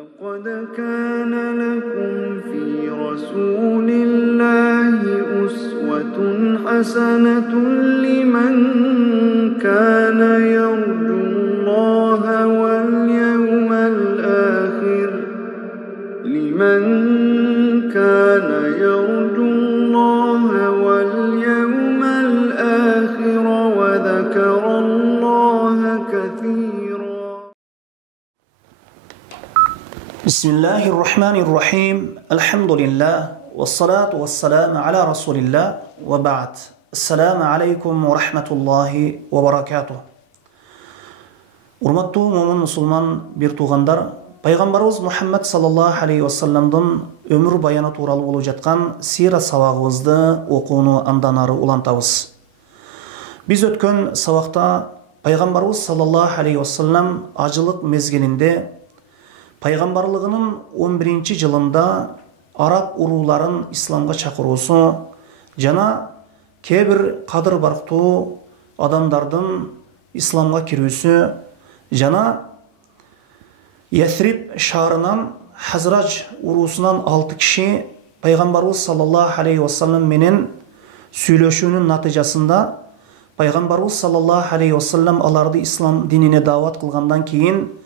لقد كان لكم في رسول الله أسوة حسنة لمن كان يرجو الله واليوم الآخر وذكر الله كثيرا. بسم الله الرحمن الرحيم. الحمد لله والصلاة والسلام على رسول الله وبعد. السلام عليكم ورحمة الله وبركاته. Урматтуу момун мусулман бир туугандар, пайгамбарыбыз Мухаммад саллаллаху алейхи вассаламдын өмүр баяны тууралуу болуп жаткан сира сабагыбызды окууну андан ары улантабыз. Биз өткөн сабакта пайгамбарыбыз саллаллаху алейхи вассалам ажылык мезгилинде пайгамбарлыгынын 11-ci жылында араб урууларын исламга чакыруусу жана кээ бир кадыр барктуу адамдардын исламга кирүүсү жана Ясриб шаарынан Хазраж уруусунан 6 киши пайгамбарыбыз саллаллаху алейхи вассалам менен сүйлөшүүнүн натыйжасында пайгамбарыбыз саллаллаху алейхи вассалам аларды ислам динине даават кылгандан кийин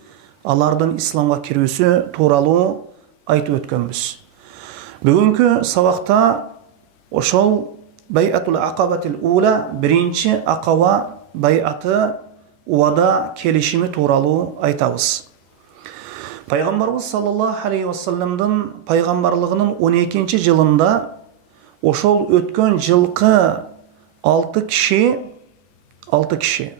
алардын исламга кирүүсү тууралуу айтып өткөнбүз. Бүгүнкү сабакта ошол Байатул Акабатил Ула, биринчи Акаба байаты уада келишими тууралуу айтабыз. Пайгамбарыбыз саллаллаху алейхи вассаламдын пайгамбарлыгынын 12-ci жылында ошол өткөн жылкы 6 киши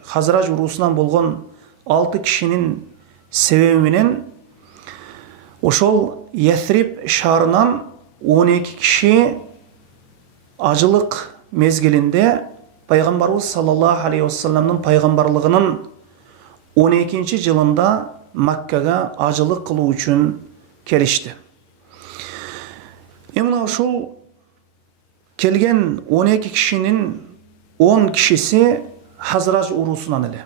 Хазраж уруусунан болгон 6 кишинин себеби менен ошол Ясриб шаарынан 12 киши ажылык мезгилинде пайгамбарыбыз саллаллаху алейхи вассаламдын пайгамбарлыгынын 12-ci жылында Маккага ажылык кылуу үчүн келишти. Эмне ошол келген 12 кишинин 10 кишиси Хазраж уруусунан эле.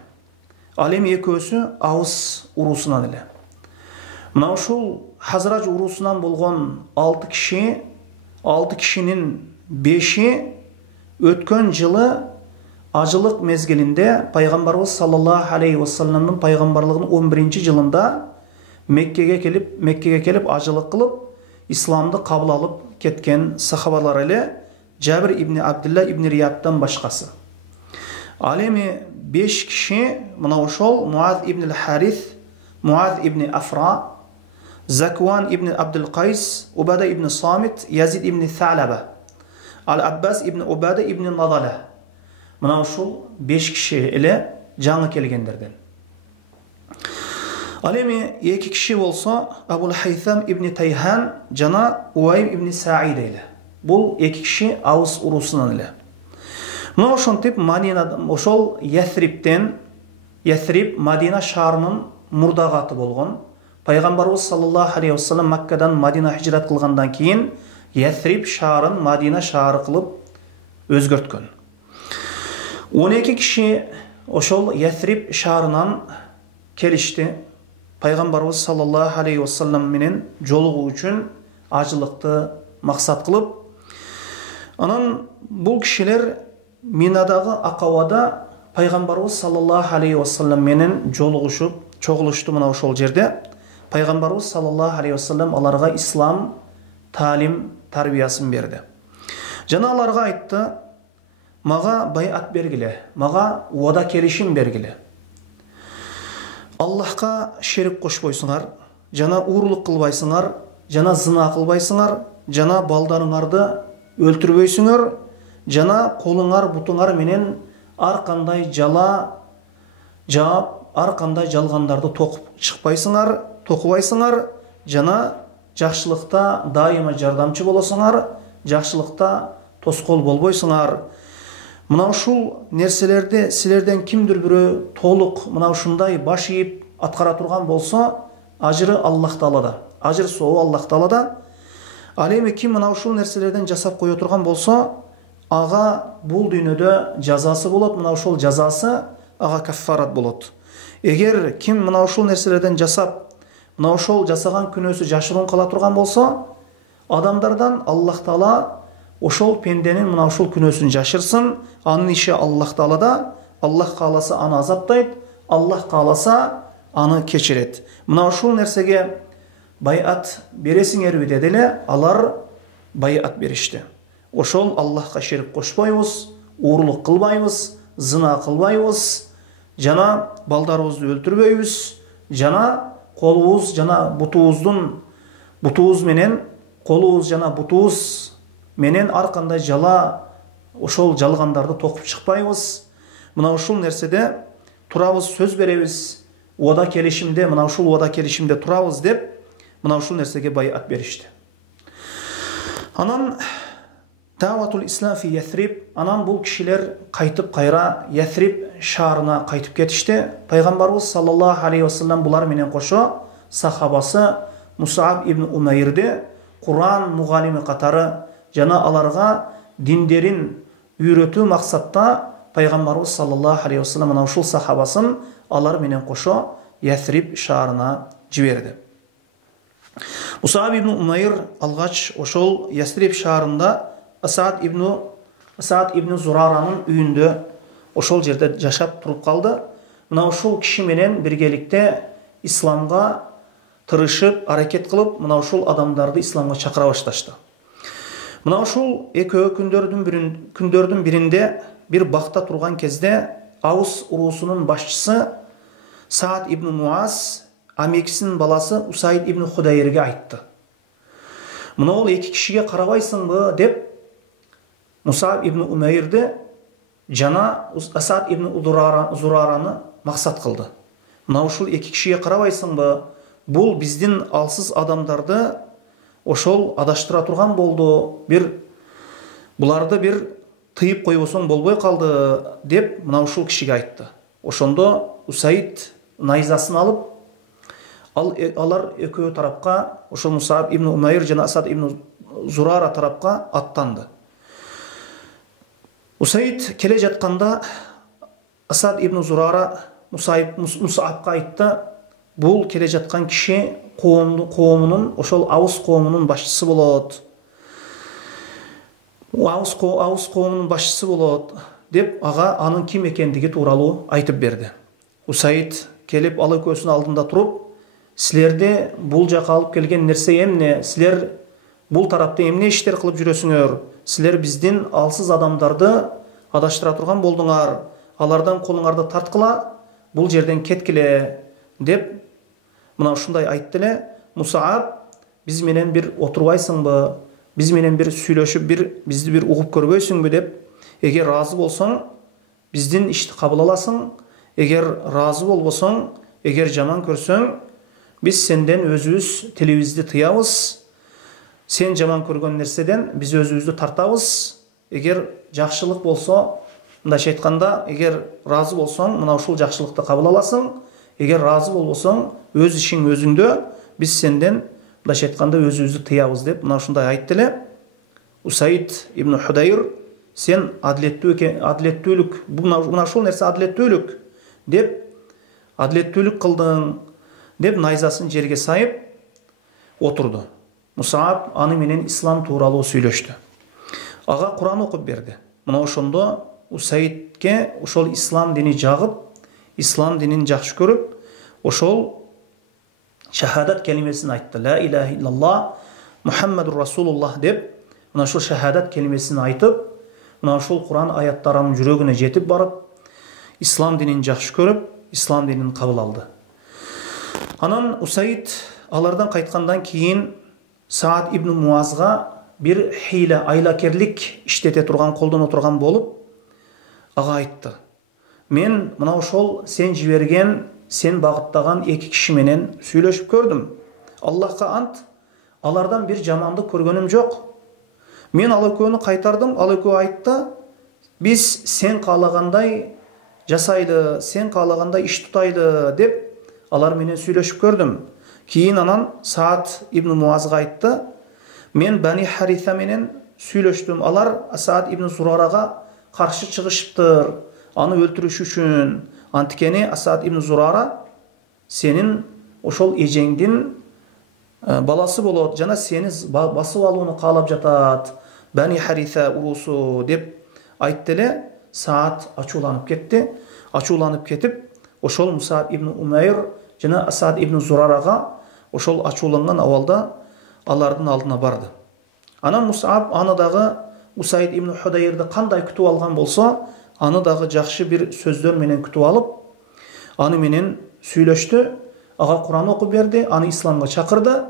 Ал эми экөөсү Аус уруусунан эле. Мына ушул Хазраж уруусунан болгон 6 кишинин 5-и өткөн жылы ажылык мезгилинде пайгамбарыбыз саллаллаху алейхи вассаламдын пайгамбарлыгынын 11-ci жылында Меккеге келип ажылык кылып, исламды кабыл алып кеткен сахабалар эле Жабир ибн Абдулла ибн Риядтан башкасы. Ал эми 5 киши мына ошол Муаз ибн Харис, Муаз ибн Афра, Закван ибн Абдул Кайс, Убада ибн Самит, Язид ибн Салаба, Ал-Аббас ибн Убада ибн Надала. Мына ошол 5 киши эле жаңы келгендерден. Ал эми 2 киши болсо Абул Хайсам ибн Тайхан жана Уайм ибн Саид эле. Бул 2 киши Аус уруусунан эле. Мына ошентип ошол Ясриб Мадина шаарынын мурдагаты болгон. Пайгамбарыбыз саллаллаху алейхи вассалам Маккадан Мадина хижрат кылгандан кийин Ясриб шаарын Мадина шаары кылып өзгөрткөн. 12 киши ошол Ясриб шаарынан келишти. Пайгамбарыбыз саллаллаху алейхи вассалам менен жолугуу үчүн ажылыкты максат кылып, анан бул кишилер Минадагы Акабада пайгамбарыбыз саллаллаху алейхи вассалам менен жолугушуп, чогулушту мына ошол жерде. Пайгамбарыбыз саллаллаху алейхи вассалам аларга ислам таалим тарбиясын берди. Жана аларга айтты: "Мага байат бергиле, мага уада келишим бергиле. Аллахка шерик кошпойсуңар, жана уурулук кылбайсыңар, жана зына кылбайсыңар, жана балдарыңарды өлтүрбөйсүңөр, жана колуңар, бутуңар менен ар кандай жала жаап, ар кандай жалгандарды токубайсыңар, жана жакшылыкта дайыма жардамчы болосуңар, жакшылыкта тоскоол болбойсуңар. Мына ушул нерселерди силерден кимдир бирөө толук мына ушундай баш ийип аткара турган болсо, ажыры Аллах Таалада, ажыр сообу Аллах Таалада. Ал эми ким мына ушул нерселерден жасап кое турган болсо, ага бул дүйнөдө жазасы болот, мына ушул жазасы ага каффарат болот. Эгер ким мына ушул нерселерден жасап, мына ошол жасаган күнөөсү жашыруун кала турган болсо, адамдардан Аллах Таала ошол пенденин мына ушул күнөөсүн жашырсын. Анын иши Аллах Таалада. Аллах кааласа аны азаптайт, Аллах кааласа аны кечирет. Мына ушул нерсеге байат бересиңерби деди эле, алар байат беришти. Ошол Аллахка шерик кошпойбуз, уурлук кылбайбыз, зына кылбайбыз, жана балдарыбызды өлтүрбөйбүз, жана колубуз жана бутубуз менен колубуз жана бутубуз менен ар кандай жала ошол жалгандарды токуп чыкпайбыз. Мына ушул нерседе турабыз, сөз беребиз, уада келишимде, мына ушул уада келишимде турабыз деп, мына ушул нерсеге байат беришти. Анан Даватул Ислам фи Ясриб, анан бул кишилер кайтып кайра Ясриб шаарына кайтып кетишти. Пайгамбарыбыз саллаллаху алейхи ва саллям булар менен кошо сахабасы Мусаб ибн Умайрди Куран мугалими катары жана аларга диндерин үйрөтүү максатта Пайгамбарыбыз саллаллаху алейхи ва саллям мына ушул сахабасын алар менен кошо Ясриб шаарына жиберди. Мусаб ибн Умайр алгач ошол Ясриб шаарында Асад ибн Зураранын үйүндө ошол жерде жашап туруп калды. Мына ушул киши менен биргеликте исламга тырышып, аракет кылып, мына ушул адамдарды исламга чакыра башташты. Мына ушул экөө күндөрдүн биринде бир бакта турган кезде Аус уруусунун башчысы Саад ибн Муаз амекисинин баласы Усайд ибн Худайрге айтты. Мына ол эки кишиге карабайсыңбы деп Мусаб ибн Умайрди жана Асад ибн Зурараны максат кылды. Мына ушул эки кишиге карабайсыңбы? Бул биздин алсыз адамдарды ошол адаштыра турган болду. Буларды бир тыйып койбосоң болбой калды деп мына ушул кишиге айтты. Ошондо Усайд найзасын алып, алар экөө тарапка, ошол Мусаб ибн Умайр жана Асад ибн Зурара тарапка аттанды. Усайд келе жатканда Асад ибн Зурара Мусабка айтты: бул келе жаткан киши коомунун, ошол Аус коомунун башчысы болот. Аус коомунун башчысы болот деп ага анын ким экендиги тууралуу айтып берди. Усайд келип ал экөөсүнүн алдында туруп: силерде бул жака алып келген нерсе эмне? Силер бул тарапта эмне иштер кылып жүрөсүңөр? Силер биздин алсыз адамдарды адаштыра турган болдуңар. Алардан колуңарды тарткыла, бул жерден кеткиле деп мына ушундай айтты эле. Мусааб: биз менен бир отурбайсыңбы? Биз менен бир сүйлөшүп, бизди бир угуп көрбөйсүңбү деп, эгер ыраазы болсоң, биздин ишти кабыл аласың. Эгер ыраазы болбосоң, эгер жаман көрсөң, биз сенден өзүбүз тилибизди тыябыз. Сен жаман көргөн нерседен биз өзүбүздү тартабыз. Эгер жакшылык болсо, мындайча айтканда, эгер ыраазы болсоң, мына ушул жакшылыкты кабыл аласың. Эгер ыраазы болбосоң, өз ишиң өзүңдө, биз сенден мындайча айтканда өзүбүздү тыябыз деп мына ушундай айтты эле. Усайд ибн Худайр: сен адилеттүүлүк, мына ушул нерсе адилеттүүлүк деп, адилеттүүлүк кылдың деп найзасын жерге сайып отурду. Мусааб аны менен ислам тууралуу сүйлөштү. Ага Куран окуп берди. Мына ошондо Усайдке ошол ислам дини жагып, ислам динин жакшы көрүп, ошол шахадат келимесин айтты. Ла илаха иллаллах Мухаммадур Расулуллах деп, мына ошол шахадат келимесин айтып, мына ошол Куран аяттарынын жүрөгүнө жетип барып, ислам динин жакшы көрүп, ислам динин кабыл алды. Анан Усайд алардан кайткандан кийин Саад ибн Муазга бир хейла, айлакерлик иштете турган, колдоно турган болуп, ага айтты: мен мына ошол сен жиберген, сен багыттаган эки киши менен сүйлөшүп көрдүм. Аллахка ант, алардан бир жамандык көргөнүм жок. Мен ал экөөнү кайтардым, ал экөө айтты: биз сен каалагандай жасайлы, сен каалагандай иш тутайлы деп алар менен сүйлөшүп көрдүм. Кийин анан Саад ибн Муазга айтты: мен Бани Хариса менен сүйлөштүм. Алар Асад ибн Зурарага каршы чыгышыптыр, аны өлтүрүш үчүн. Антикени Асад ибн Зурара сенин ошол эжеңдин баласы болот жана сени басып алууну каалап жатат Бани Хариса урусу деп айтты эле. Саад ачууланып кетти. Ачууланып кетип, ошол Мусаб ибн Умайр жана Асад ибн Зурарага ошол ачууланган абалда алардын алдына барды. Анан Мусаб аны дагы Усайд ибн Худайрды кандай күтүп алган болсо, аны дагы жакшы бир сөздөр менен күтүп алып, аны менен сүйлөштү, ага Куран окуп берди, аны исламга чакырды.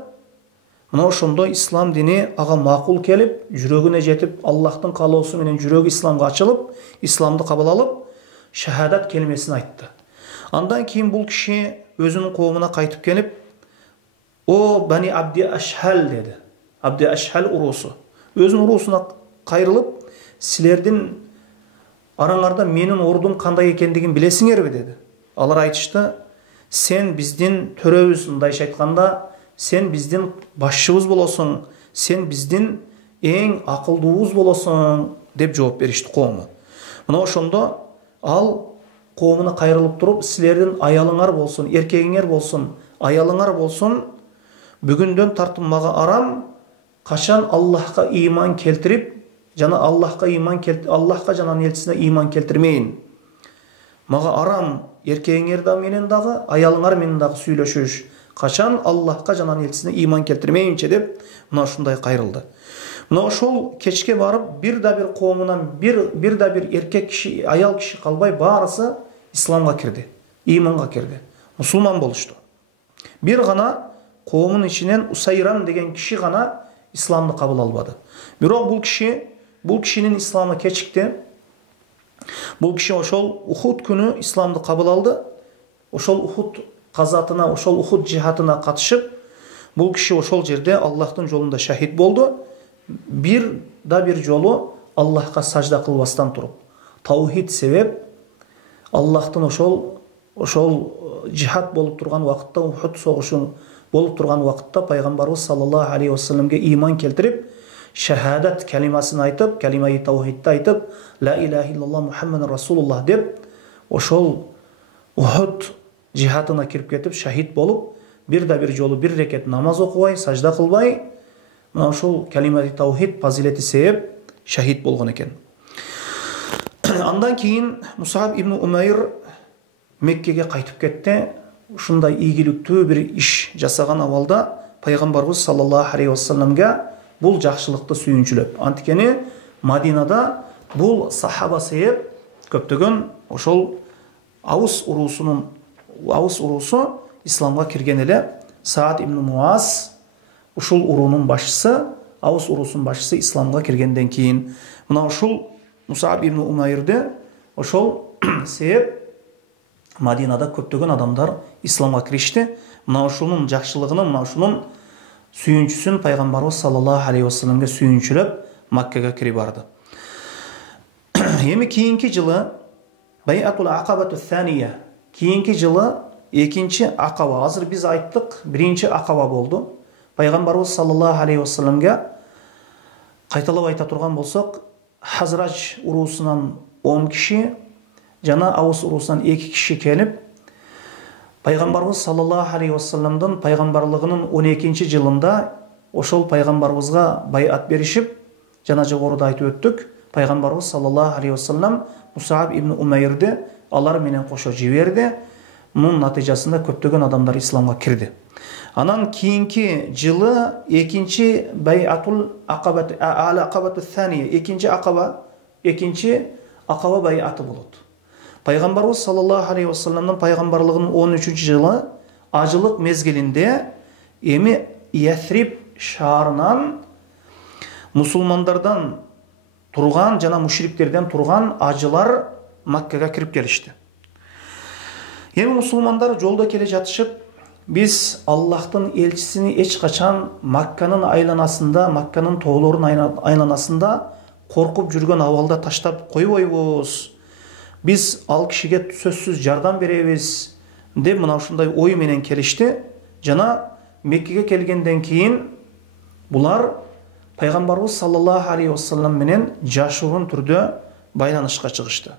Мына ошондо ислам дини ага макул келип, жүрөгүнө жетип, Аллахтын каалоосу менен жүрөгү исламга ачылып, исламды кабыл алып, шахадат келмесин айтты. Андан кийин бул киши өзүнүн коомуна кайтып келип, "О Бани Абди Ашхал" деди. Абди Ашхал урусу. Өзүнүн урусуна кайрылып, "Силердин араңарда менин ордум кандай экендигин билесиңерби?" деди. Алар айтышты, "Сен биздин төрөбүз, мындайча айтканда, сен биздин башчыбыз болосуң, сен биздин эң акылдуубуз болосуң" деп жооп беришти коому. Мына ошондо ал коомуна кайрылып туруп, "Силердин аялыңар болсун, эркегиңер болсун, аялыңар болсун, бүгүндөн тартып мага арам, качан Аллахка ыйман келтирип, жана Аллахка жана анын элчисине ыйман келтирмейин. Мага арам эркегиңер да менен дагы, аялыңар менен дагы сүйлөшүш. Качан Аллахка жана анын элчисине ыйман келтирмейинчи" деп мына ушундай кайрылды. Мына ошол кечке барып, бир да бир коомунан бир да бир эркек киши, аял киши калбай, баарысы исламга кирди, ыйманга кирди, мусулман болушту. Бир гана коомунун ичинен Усайран деген киши гана исламды кабыл албады. Бирок бул кишинин исламы кечикти. Бул киши ошол Ухуд күнү исламды кабыл алды. Ошол Ухуд казатына, ошол Ухуд жихатына катышып, бул киши ошол жерде Аллахтын жолунда шахид болду. Бир жолу Аллахка сажда кылбастан туруп, таухид себеп Аллахтын ошол жихад болуп турган вакытта, Ухуд согушу болуп турган вакытта пайгамбарыбыз саллаллаху алейхи вассаламга ыйман келтирип, шахадат калимасын айтып, калимаи таухидти айтып, ла илаха иллаллах Мухаммадун Расулуллах деп, ошол Ухуд жихатына кирип кетип, шахид болуп, бир да бир жолу бир рекет намаз окубай, сажда кылбай, мына ошол калимаи таухид фазилети себеп шахид болгон экен. Андан кийин Мусаб ибн Умайр Меккеге кайтып кетти. Ушундай ийгиликтүү бир иш жасаган абалда пайгамбарыбыз саллаллаху алейхи вассаламга бул жакшылыкты сүйүнчүлөп, анткени Мадинада бул сахаба себеп көптөгөн ошол Аус урусу исламга кирген эле. Саад ибн Муаз ушул уруунун башчысы, Аус урусунун башчысы исламга киргенден кийин мына ушул Мусаб ибн Умайрды ошол себеп Мадинада көптөгөн адамдар исламга киришти. Мына ушунун жакшылыгын, мына ушунун сүйүнчүсүн пайгамбарыбыз саллаллаху алейхи вассаламга сүйүнчүлөп Маккага кирип барды. Эми кийинки жылы Байатул Акабату Thaniya, кийинки жылы экинчи акаба. Азыр биз айттык, биринчи акаба болду. Пайгамбарыбыз саллаллаху алейхи вассаламга кайталап айта турган болсок, Хазрач урусунан 10 киши жана Аус урусунан 2 киши келип, пайгамбарыбыз саллаллаху алейхи вассаламдын пайгамбарлыгынын 12-чи жылында ошол пайгамбарыбызга байат беришип, жана жогоруда айтып өттүк, пайгамбарыбыз саллаллаху алейхи вассалам Мусаб ибн Умайрды алар менен кошо жиберди. Мунун натыйжасында көптөгөн адамдар исламга кирди. Анан кийинки жылы экинчи Байатул Акабат Акабату Thaniya, экинчи акаба байаты болот. Пайгамбарыбыз саллаллаху алейхи вассаламдын пайгамбарлыгынын 13-чү жылы ажылык мезгилинде эми Ясрип шаарынан мусулмандардан турган жана мушриктерден турган ажылар Маккага кирип келишти. Эми мусулмандар жолдо келе жатышып, биз Аллахтын элчисини эч качан Макканын айланасында, Макканын тоолорунун айланасында коркуп жүргөн абалда таштап койбойбуз. Биз ал кишиге сөзсүз жардам беребиз деп мына ушундай ой менен келишти. Жана Меккеге келгенден кийин булар пайгамбарыбыз саллаллаху алейхи вассалам менен жашыруун түрдө байланышка чыгышты.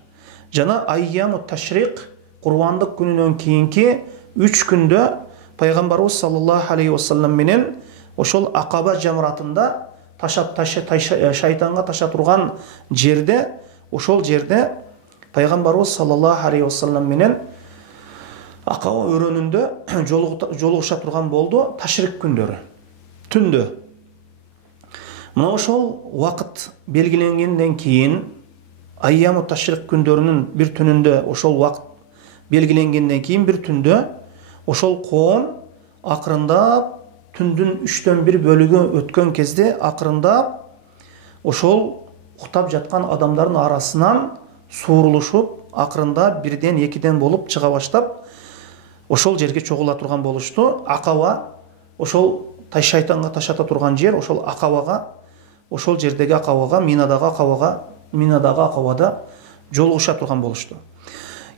Жана Айяму Ташрик, Курбандык күнүнөн кийинки 3 күндө пайғамбарыбыз саллаллаху алейхи уассалам менен ошол Акаба жамратында шайтанға таша турган жерде, ошол жерде пайғамбарыбыз саллаллаху алейхи уассалам менен Акаба өрөнүндө жолугуша турган болду ташрик күндөрү, түндө. Мына ошол вакыт белгиленгенден кийин, айяму ташрик күндөрүнүн бир түнүндө, ошол вакыт белгиленгенден кийин бир түндө ошол коом акырындап түндүн 3/1 бөлүгү өткөн кезде акырындап ошол уктап жаткан адамдардын арасынан суурулушуп, акырындап бирден экиден болуп чыга баштап ошол жерге чогула турган болушту. Акаба, ошол шайтанга ташата турган жер, ошол Акабага, ошол жердеги Акабага, Минадагы Акабада жолугуша турган болушту.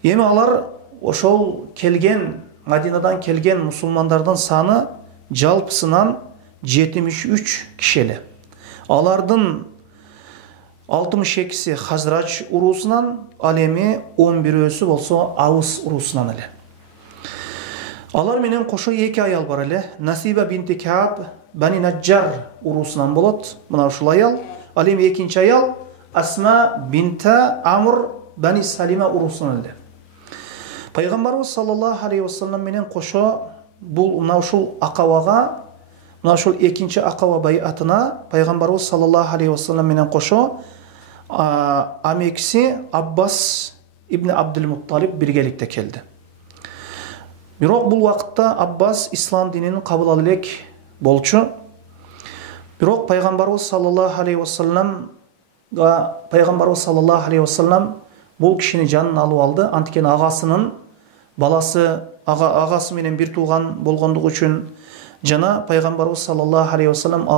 Эми алар ошол келген, Мадинадан келген мусулмандардын саны жалпысынан 73 киши эле. Алардын 62-си Хазрач уруусунан, ал эми 11-өсү болсо Аус уруусунан эле. Алар менен кошо 2 аял бар эле. Насиба бинти Кааб Бани Наджар уруусунан болот. Мына ушул аял. Ал эми экинчи аял Асма бинта Амр Бани Салима уруусунан эле. Пайгамбарыбыз саллаллаху алейхи вассалам менен кошо бул мына ушул Акабага, мына ушул экинчи Акаба байатына пайгамбарыбыз саллаллаху алейхи вассалам менен кошо амекси Аббас ибн Абдул Мутталиб биргеликте келди. Бирок бул вакытта Аббас ислам динин кабыл ала элек болчу. Бирок пайгамбарыбыз саллаллаху алейхи вассалам бул кишини жанын алып алды. Анткени агасынын баласы, агасы менен бир тууган болгондугу үчүн жана пайгамбарыбыз саллаллаху алейхи вассалам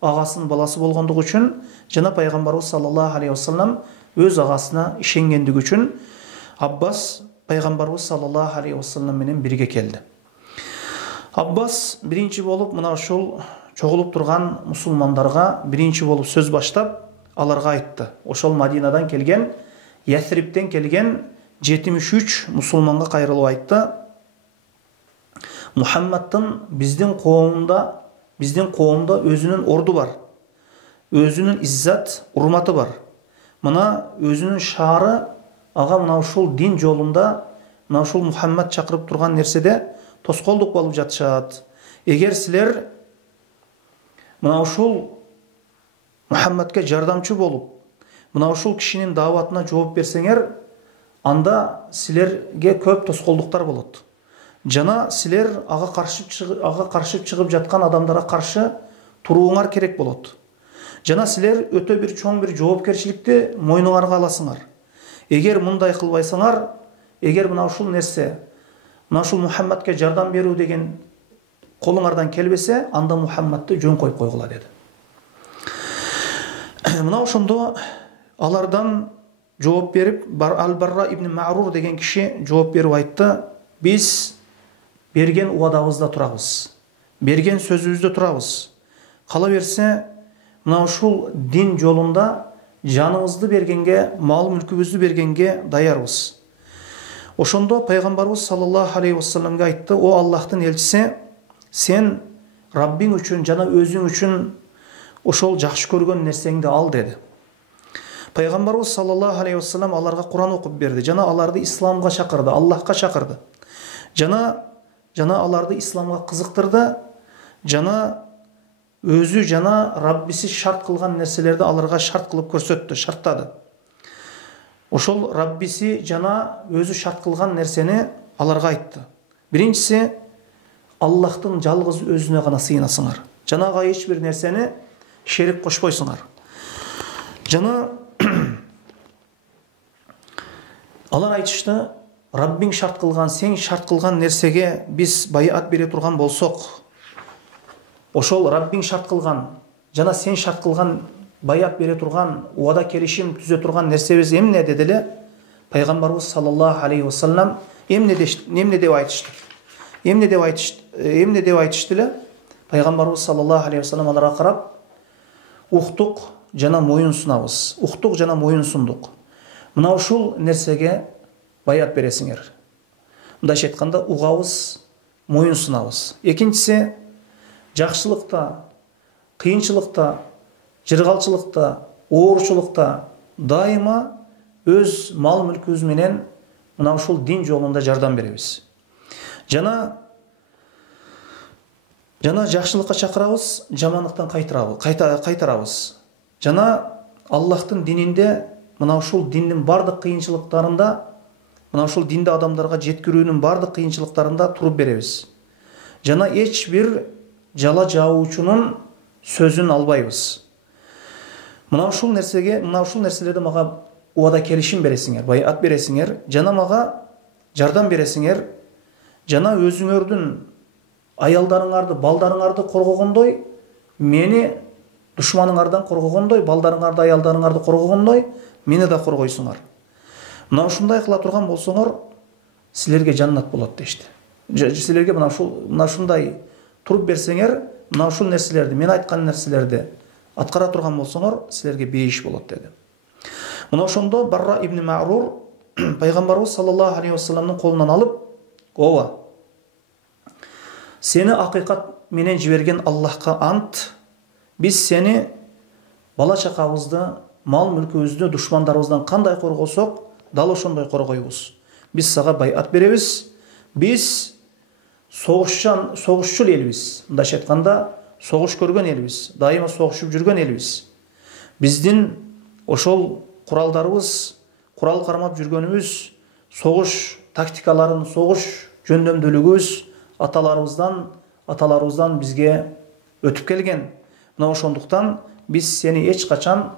агасынын баласы болгондугу үчүн жана пайгамбарыбыз саллаллаху алейхи вассалам өз агасына ишенгендиги үчүн Аббас пайгамбарыбыз саллаллаху алейхи вассалам менен бирге келди. Аббас биринчи болуп мына ушул чогулуп турган мусулмандарга биринчи болуп сөз баштап аларга айтты. Ошол Мадинадан келген, Ясриптен келген 73 мусулманга кайрылып айтты: Мухаммадтын биздин коомдо өзүнүн орду бар, өзүнүн иззат, урматы бар. Мына өзүнүн шаары, ага мына ушул дин жолунда, мына ушул Мухаммад чакырып турган нерседе тоскоолдук болуп жатышат. Эгер силер мына ушул Мухаммадка жардамчы болуп, мына ушул кишинин дааватына жооп берсеңер, анда силерге көп тоскоолдуктар болот. Жана силер ага каршы чыгып жаткан адамдарга каршы турууңар керек болот. Жана силер өтө бир чоң бир жоопкерчиликти мойнуңарга аласыңар. Эгер мындай кылбайсаңар, эгер мына ушул нерсе, мына ушул Мухаммадка жардам берүү деген колуңардан келбесе, анда Мухаммадты жөн коюп койгула деди. Мына ошондо алардан жооп берип, Ал-Барра ибн Ма'рур деген киши жооп берип айтты: Биз берген уадабызда турабыз, берген сөзүбүздө турабыз. Кала берсе, мына ушул дин жолунда жаныбызды бергенге, мал мүлкүбүздү бергенге даярбыз. Ошондо пайгамбарыбыз саллаллаху алейхи вассаламга айтты: О Аллахтын элчиси, сен Раббиң үчүн жана өзүң үчүн ошол жакшы көргөн нерсеңди ал деди. Пайгамбарыбыз саллаллаху алейхи вассалам аларга Куран окуп берди, жана аларды исламга чакырды, Аллахка чакырды. Жана аларды исламга кызыктырды, жана өзү жана Раббиси шарт кылган нерселерди аларга шарт кылып көрсөттү, шарттады. Ошол Раббиси жана өзү шарт кылган нерсени аларга айтты. Биринчиси, Аллахтын жалгыз өзүнө гана сыйынасыңар. Жана ага эч бир нерсени шерик кошпойсуңар. Жана алар айтышты: Раббиң шарт кылган, сен шарт кылган нерсеге биз байат бере турган болсок, ошол Раббиң шарт кылган жана сен шарт кылган байат бере турган, уада келишим түзө турган нерсебиз эмне деди эле пайгамбарыбыз саллаллаху алейхи вассалам эмне деп айтышты. Эмне деп айтышты эле пайгамбарыбыз саллаллаху алейхи вассалам аларга карап: Уктук жана моюн сунабыз. Уктук жана моюн сундук. Мына ушул нерсеге байат бересиңер. Мындайча айтканда, угабыз, мойынсынабыз. Екіншісі, жақсылықта, қиыншылықта, жырғалшылықта, оорчулукта дайыма өз мал мүлкүбүз менен мына ушул дин жолунда жардам беребиз. Жана жакшылыкка чакырабыз, жамандыктан кайтарабыз. Жана Аллахтын дининде мына ушул диндин бардык кыйынчылыктарында, мына ушул динде адамдарга жеткирүүнүн бардык кыйынчылыктарында туруп беребиз. Жана эч бир жала жауучунун сөзүн албайбыз. Мына ушул нерселерде мага убада келишим бересиңер, байат бересиңер, жана мага жардам бересиңер, жана өзүңөрдүн аялдарыңарды, балдарыңарды коргогондой, мени душманыңардан коргогондой, балдарыңарды, аялдарыңарды коргогондой, мени да коргойсуңар. Мына ушундай кыла турган болсоңор, силерге жаннат болот дешти. Силерге мына ушундай туруп берсеңер, мына ушул нерселерди, мен айткан нерселерди аткара турган болсоңор, силерге бейиш болот деди. Мына ошондо Барра ибн Ма'рур пайгамбарыбыз саллаллаху алейхи вассаламдын колунан алып, ооба, сени акыйкат менен жиберген Аллахка ант, биз сени бала чакабызды, мал мүлкүбүздү душмандарыбыздан кандай коргосок, дал ошондой коргойбуз. Биз сага байат беребиз. Биз согушчул элбиз. Мындайча айтканда, согуш көргөн элбиз. Дайыма согушуп жүргөн элбиз. Биздин ошол куралдарыбыз, курал кармап жүргөнүбүз, согуш тактикаларын, согуш жөндөмдүүлүгүбүз аталарыбыздан бизге өтүп келген. Мына ошондуктан биз сени эч качан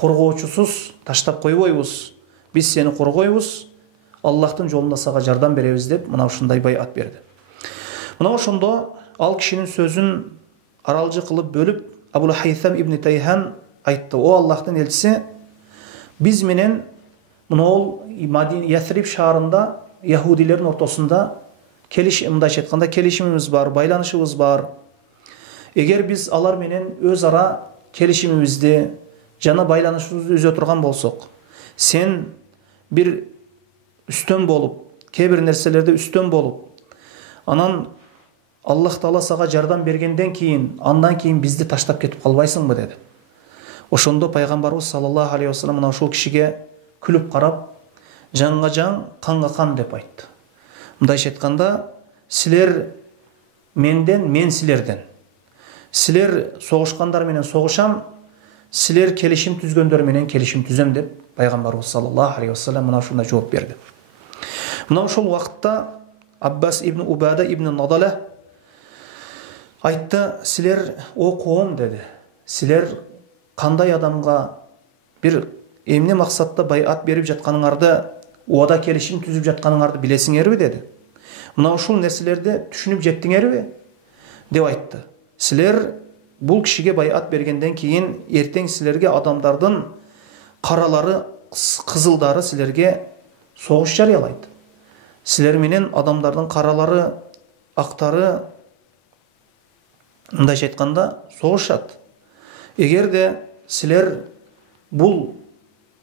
коргоочусуз таштап койбойбуз. Биз сени коргойбуз, Аллахтын жолунда сага жардам беребиз деп мына ушундай байат берди. Мына ошондо ал кишинин сөзүн аралжы кылып бөлүп, Абул Хайсам ибн Тайхан айтты: "О Аллахтын элчиси, биз менен мына Ясриб шаарында яһудилердин ортосунда мындайча айтканда келишимибиз бар, байланышыбыз бар. Эгер биз алар менен өз ара келишимибизди жана байланышыбызды үзө турган болсок, сен бир үстөн болуп, кээ бир нерселерде үстөн болуп, анан Аллах Таала сага жардам бергенден кийин, андан кийин бизди таштап кетип калбайсыңбы?" деди. Ошондо пайгамбарыбыз саллаллаху алейхи вассалам мына ушул кишиге күлүп карап, "Жанга жан, канга кан" деп айтты. Мындайча айтканда, силер менден, мен силерден. Силер согушкандар менен согушам, силер келишим түзгөндөр менен келишим түзөм деп пайгамбарыбыз саллаллаху алейхи вассалам мына ушундай жооп берди. Мына ошол убакытта Аббас ибн Убада ибн Надала айтты: "Силер, о коом" деди, "силер кандай адамга бир эмне максатта байат берип жатканыңарды, убада келишим түзүп жатканыңарды билесиңерби?" деди. "Мына ушул нерселерди түшүнүп жеттиңерби?" деп айтты. "Силер бул кишиге байат бергенден кийин эртең силерге адамдардын каралары, кызылдары силерге согуш жарыялайт. Силер менен адамдардын каралары, актары, мындайча айтканда, согушат. Эгерде силер бул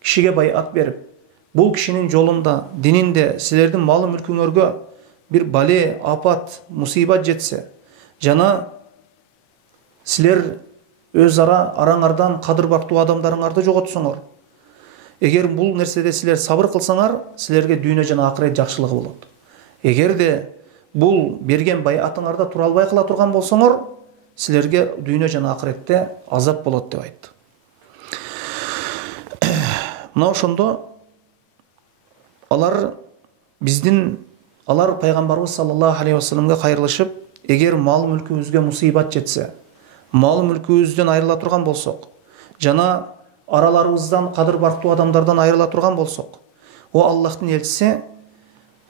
кишиге байат берип, бул кишинин жолунда, дининде силердин малы мүлкүңөргө бир бале, апат, мусибат жетсе, жана силер өз ара араңардан кадыр бактуу адамдарыңарды жоготсоңор, эгер бул нерседе силер сабыр кылсаңар, силерге дүйнө жана акырет жакшылыгы болот. Эгерде бул берген байатыңарда тура албай кала турган болсоңор, силерге дүйнө жана акыретте азап болот" деп айтты. Мына ошондо алар пайгамбарыбыз саллаллаху алейхи вассаламга кайрылышып, эгер мал мүлкүбүзгө мусибат жетсе, мал мүлкүбүздөн айрыла турган болсок, жана араларыбыздан кадыр бактуу адамдардан айрыла турган болсок, о Аллахтын элчиси,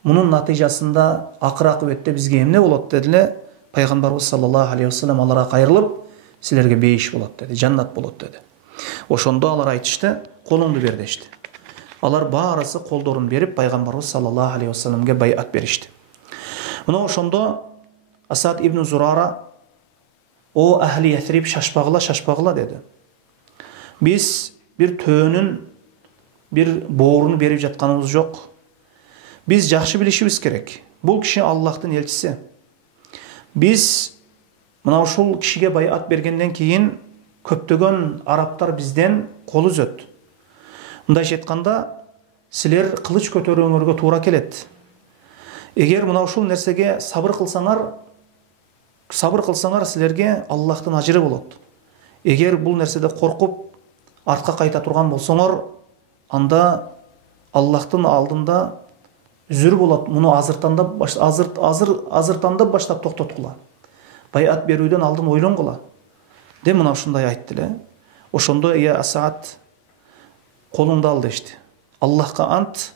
мунун натыйжасында акыр акыбетте бизге эмне болот дедиле. Пайгамбарыбыз саллаллаху алейхи вассалам аларга кайрылып, силерге бейиш болот деди, жаннат болот деди. Ошондо алар айтышты: "Колуңду бер" дешти. Алар баарысы колдорун берип пайгамбарыбыз саллаллаху алейхи вассаламга байат беришти. Мына ошондо Асад ибн Зурара: "О ахли Ясриб, шашпагыла" деди. "Биз бир төөнүн, бир бооруну берип жатканыбыз жок. Биз жакшы билишибиз керек. Бул киши Аллахтын элчиси. Біз мынау ушул кишиге байат бергенден кейін көптөгөн арабтар бизден кол үзөт. Мындайча айтканда, силер кылыч көтөрүүңөргө туура келет. Эгер мына ушул нерсеге сабыр кылсаңар, силерге Аллахтын ажыры болот. Эгер бул нерседе коркуп артка кайта турган болсоңор, анда Аллахтын алдында үзүр болот. Муну азыртандап баштап токтоткула. Байат берүүдөн алдын ойлонгула. Деп мына ушундай айтты эле. Ошондо Асад колуңду ал дешти. Аллахка ант,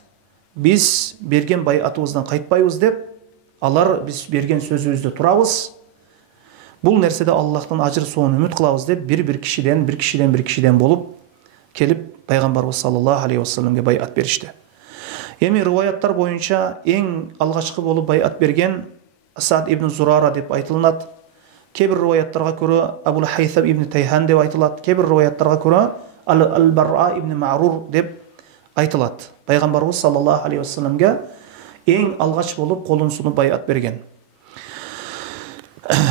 биз берген байатыбыздан кайтпайбыз деп, алар биз берген сөзүбүздө турабыз. Бул нерседе Аллахтан ажыр соон үмүт кылабыз деп бир кишиден болуп келип пайгамбарыбыз саллаллаху алейхи вассаламге байат беришти. Эми риваяттар боюнча эң алгачкы болуп байат берген Асад ибн Зурара деп айтылат. Кебир риваяттарга көрө Абул Хайсам ибн Тайхан деп айтылат. Кебир риваяттарга көрө Ал-Барра ибн Марур деп айтылат. Пайгамбарыбыз саллаллаху алейхи вассаламга эң алгач болуп колун сунуп байат берген.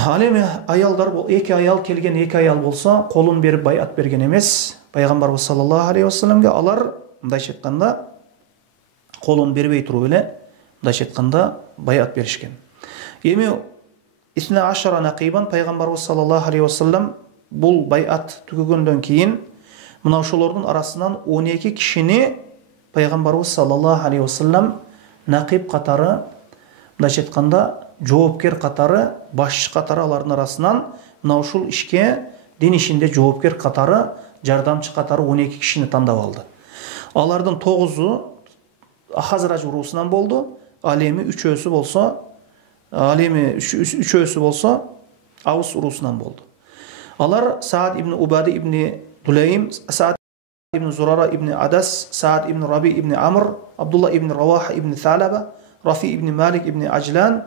Ал эми аялдар эки аял келген, эки аял болсо колун берип байат берген эмес. Пайгамбарыбыз саллаллаху алейхи вассаламга алар мындайча айтканда колун бербей туруп эле мындайча айтканда байат беришкен. Эми исна ашара нақибан пайгамбарыбыз саллаллаху алейхи вассалам бул байат түгөгөндөн кийин мына ошолордун арасынан 12 кишини пайгамбарыбыз саллаллаху алейхи вассалам нақиб катары, мындайча айтканда жоопкер катары, башчы катары алардын арасынан мына ушул ишке дин ишинде жоопкер катары, жардамчы катары 12 кишини тандап алды. Алардын 9-у Хазрач урусунан болду. Ал эми 3-өсү болсо Аус урусунан болду. Алар Саад ибн Убады ибн Дулейм, Саад ибн Зурара ибн Адас, Саад ибн Раби ибн Амр, Абдулла ибн Раваха ибн Тhalaba, Рафи ибн Малик ибн Ажлан,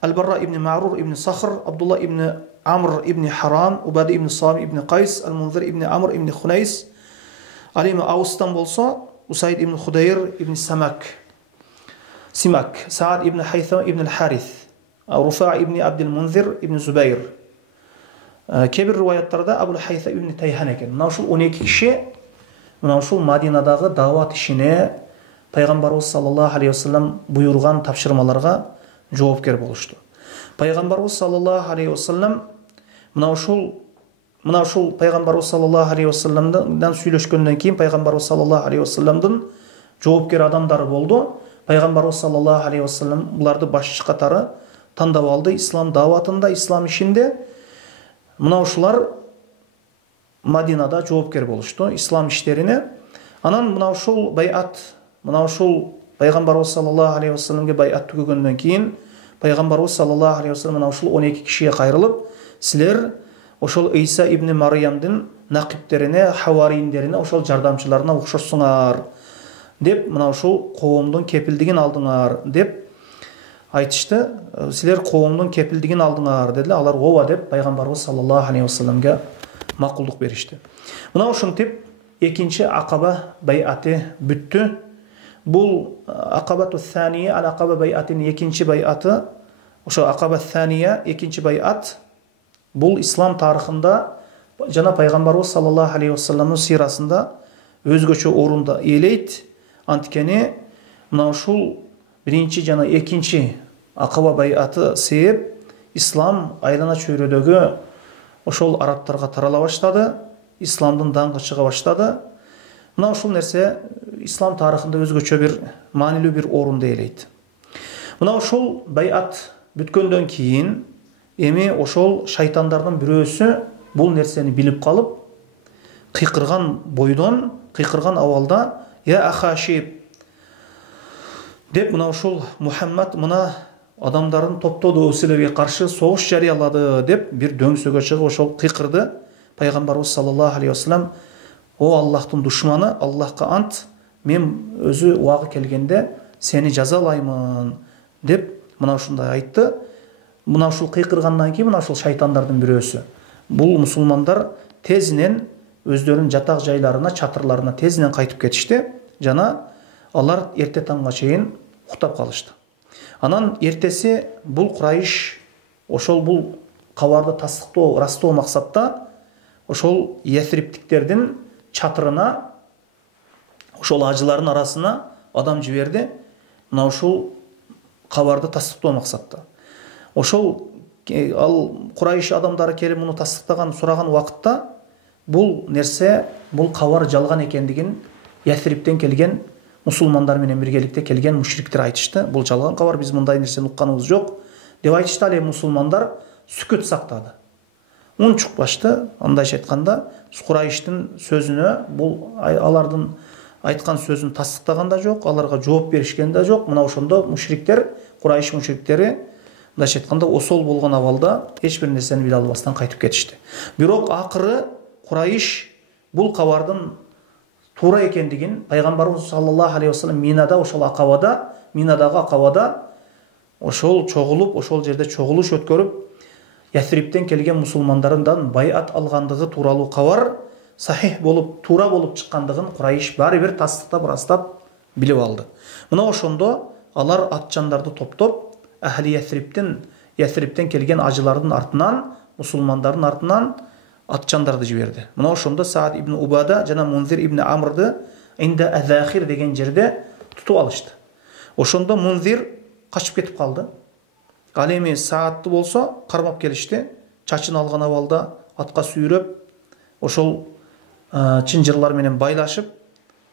Al-Barra ibn Ma'rur ibn Sakhr, Abdullah ibn Amr ibn Haram, Ubadi ibn Sami ibn Qays, Al-Munzir ibn Amr ibn Khunais. Alimi Austan bolsa Usayd ibn Khudayr ibn Simak, Sa'ad ibn Haytham ibn Al-Harith, Rufa' ibn Abd al-Munzir ibn Zubayr. Kebir rivayatlerde Abu Haytham ibn Tayhan eкен. Мына ушул 12 киши мына ушул Мадинадагы дават ишине Пайгамбарыбыз саллаллаху алейхи вассалам буйруган тапшырмаларга жоопкер болушту. Пайгамбарыбыз саллаллаху алейхи вассалам мына ушул Пайгамбарыбыз саллаллаху алейхи вассаламдан сүйлөшкөндөн кийин Пайгамбарыбыз саллаллаху алейхи вассаламдын жоопкер адамдары болду. Пайгамбарыбыз саллаллаху алейхи вассалам буларды башчы катары тандап алды. Ислам даватында, ислам ишинде мына ушулар Мадинада жоопкер болушту ислам иштерине. Анан мына ушул Пайгамбарыбыз саллаллаху алейхи вассаламга байат түгөгөндөн кийин Пайгамбарыбыз саллаллаху алейхи вассалам мына ушул 12 кишиге кайрылып, силер ошол Иса ибн Мариямдын нақибтерине, хаварииндерине, ошол жардамчыларына окшошсуңар деп мына ушул коомдун кепилдигин алдыңар деп айтышты. Силер коомдун кепилдигин алдыңар дедилер. Алар ооба деп Пайгамбарыбыз саллаллаху алейхи вассаламга макулдук беришти. Мына ушинтип экинчи Акаба байаты бүттү. Бул Акабату Сания, Акаба байатынын экинчи байаты. Ошо Акаба Сания экинчи байат. Бул ислам тарыхында жана Пайгамбарыбыз саллаллаху алейхи вассаламдын сирасында өзгөчө орунда ээлейт. Анткени мына ушул биринчи жана экинчи Акаба байаты себеп ислам айлана чөйрөдөгү ошол арабтарга тарала баштады. Исламдын даңкы чыга баштады. Мына ушул нерсе ислам тарыхында өзгөчө бир маанилүү бир орунду ээлейт. Мына ушул байат бүткөндөн кийин эми ошол шайтандардын бирөөсү бул нерсени билип калып, кыйкырган бойдон, кыйкырган абалда «Я Ахашиб» деп мына ушул Мухаммад мына адамдарын топтоду, силерге каршы согуш жарыялады деп бир дөңсөгө чыгып ошол кыйкырды. Пайгамбарыбыз саллаллаху алейхи вассалам: «О Аллахтын душманы, Аллахка ант, мен өзү убагы келгенде сени жазалаймын» деп мына ушундай айтты. Мына ушул кыйкыргандан кийин мына ушул шайтандардын бирөөсү бул мусулмандар тезинен өздөрүнүн жатак жайларына, чатырларына тезинен кайтып кетишти жана алар эрте таңга чейин уктап калышты. Анан эртеси бул Курайш ошол бул кабарды тастыктоо, ырастоо максатта ошол ясриптиктердин чатырына, ошол ажылардын арасына адам жиберди. Мына ушул кабарды тастыктоо максатта. Ошол ал Курайш адамдары келип муну тастыктаган, сураган убакытта бул нерсе, бул кабар жалган экендигин Ясриптен келген мусулмандар менен биргеликте келген мушриктер айтышты. Бул жалган кабар, биз мындай нерсени укканыбыз жок деп айтышты. Ал мусулмандар сүкөт сактады.Ун чукпашты. Андайча айтканда, Курайштын сөзүнө, бул алардын айткан сөзүн тастыктаган да жок, аларга жооп беришкен да жок. Мына ошондо мушриктер, Курайш мушриктери мындайча айтканда осол болгон абалда эч бир нерсени биле албастан кайтып кетишти. Бирок акыры Курайш бул кабардын туура экендигин пайгамбарыбыз саллаллаху алейхи вассалам Минада, ошол Акабада, Минадагы Акабада ошол чогулуп, ошол жерде чогулуш өткөрүп, Ясриптен келген мусулмандардан байат алгандыгы тууралуу кабар сахих болуп, туура болуп чыккандыгын Курайш баары бир тастыктап, ырастап билип алды. Мына ошондо алар атчандарды топтоп, Ахли Ясриптен келген ажылардын артынан, мусулмандардын артынан атчандарды жиберди. Мына ошондо Саад ибн Убада жана Мунзир ибн Амрды инде Азахир деген жерде тутуп алышты. Ошондо Мунзир качып кетип калды. Ал эми Саадты болсо кармап келишти. Чачын алган абалда атка сүйрөп, ошол чынжырлар менен байлашып,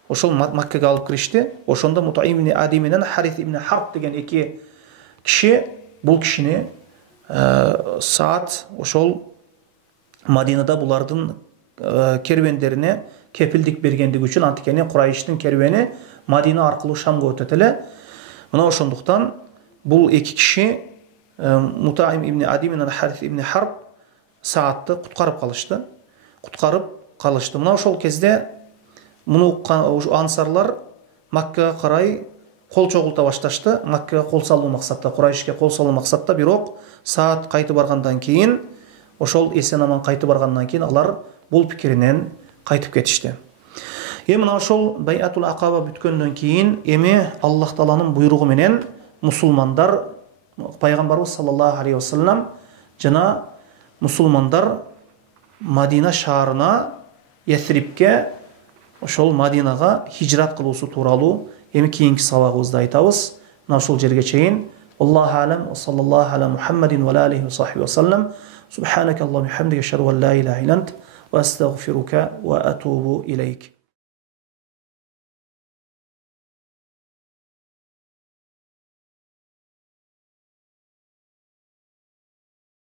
ошол Маккага алып киришти. Ошондо Мутаим ибн Ади менен Харис ибн Харб деген эки киши, бул кишини Саад ошол Мадинада булардын кервендерине кепилдик бергендиги үчүн, анткени Курайштын кервени Мадина аркылуу Шамга өтөт эле. Мына ошондуктан бул эки киши, Мутаим ибн Ади менен Харис ибн Харб, Саадты куткарып калышты. Мына ошол кезде муну ансарлар Маккага карай кол чогулта башташты. Маккага кол салуу максатта, Курайшке кол салуу максатта. Бирок Саад кайтып баргандан кийин, ошол эсен аман кайтып баргандан кийин алар бул пикиринен кайтып кетишти. Эми мына ошол Байатул Акаба бүткөндөн кийин эми Аллах Тааланын буйругу менен мусулмандар, пайгамбарыбыз саллаллаху алейхи вассалам жана мусулмандар Мадина шаарына, Ясрипке, ошол Мадинага хижрат кылуусу тууралуу эми кийинки сабагыбызда айтабыз. Мына ушул жерге чейин. Аллаху алам, саллаллаху аля Мухаммадин ва алейхи ва сахбихи ва саллам. Субханакаллахумма ва бихамдика, ашхаду ан ла илаха илля ант, ва астагфирука ва атубу илейк.